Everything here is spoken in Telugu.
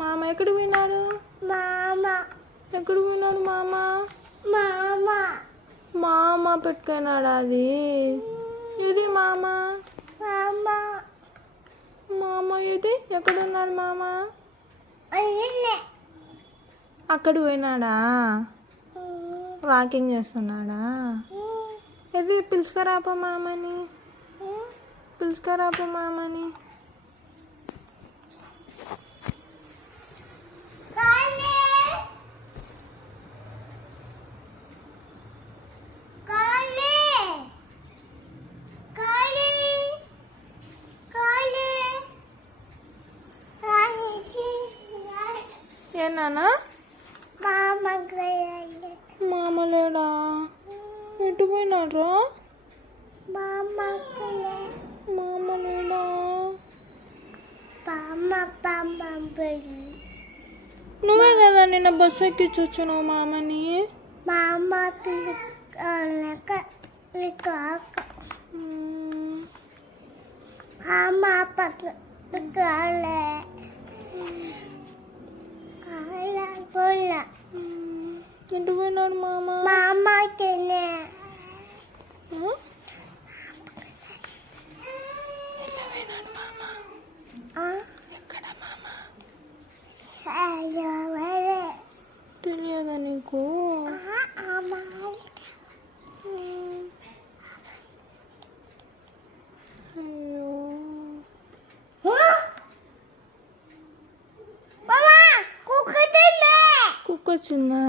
మామ ఎక్కడికి పోయినాడు? ఎక్కడికి పోయినాడు మామ? మామ పెట్టుకున్నాడా అది? ఇది మామ. మామ ఇది ఎక్కడున్నాడు మామ? అక్కడ పోయినాడా? వాకింగ్ చేస్తున్నాడా? ఇది పిలుచుకురాపో మామని. పిలుచుకురాపో మామని. ఏనా మామ లేడా? ఎటు పోయినాడ్రా? మామ లేడా? నువ్వే కదా నిన్న బస్సు ఎక్కించొచ్చున్నావు మామని. ఎటు పోయినాడు మామ? ఎక్కడ మామ? తెలియదా నీకు? అయ్యో కుక్క వచ్చిందా?